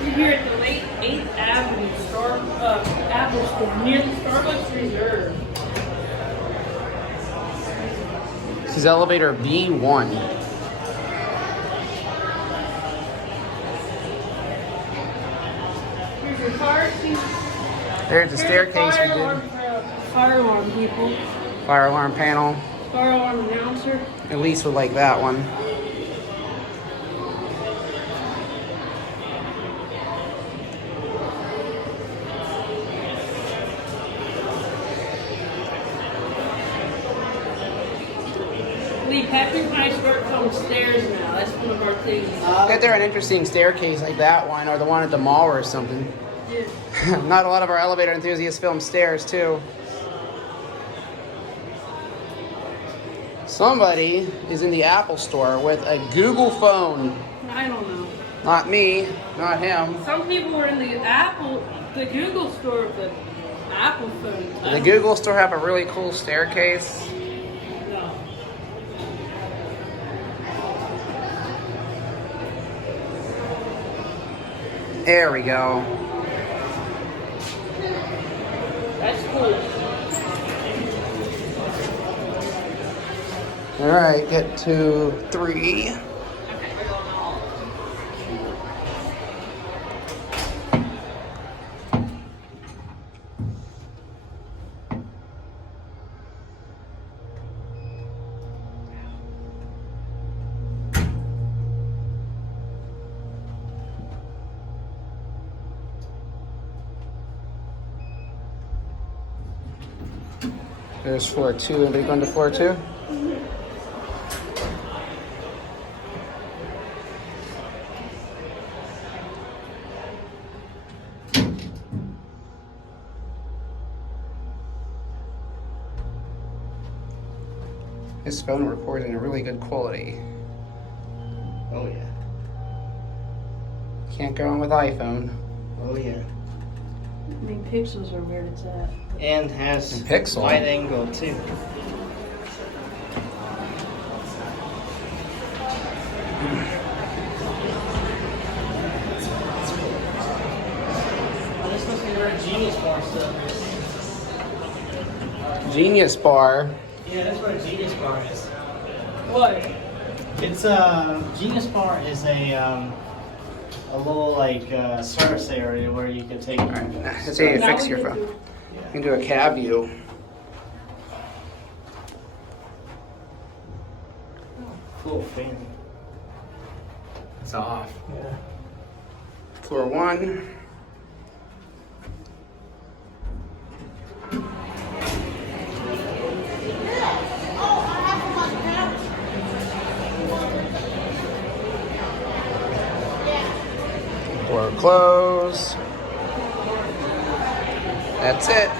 We're here at the late 8th Avenue Apple Store near the Starbucks Reserve. This is elevator B1. Here's your card. There's the staircase we did. Fire alarm people. Fire alarm panel. Fire alarm announcer. At least would like that one. Lee, Patrick and I start on stairs now. That's one of our things. Bet they're an interesting staircase like that one, or the one at the mall or something. Yeah. Not a lot of our elevator enthusiasts film stairs too. Somebody is in the Apple store with a Google phone. I don't know. Not me, not him. Some people were in the Google store with the Apple phone. Does the Google store have a really cool staircase? No. There we go. That's cool. All right, get to 3. There's floor 2. Anybody going to floor 2? This phone records in a really good quality. Oh yeah. Can't go on with iPhone. Oh yeah. I mean, pixels are where it's at. And has And pixel. wide angle too. This must be where Genius Bar stuff is. Genius Bar. Yeah, that's where Genius Bar is. What? It's Genius Bar is a little like service area where you can take. All right, let's see how you Now fix we your get phone. to- You can do a cab view. Cool fan. It's off. Yeah. Floor 1. Door closed. That's it.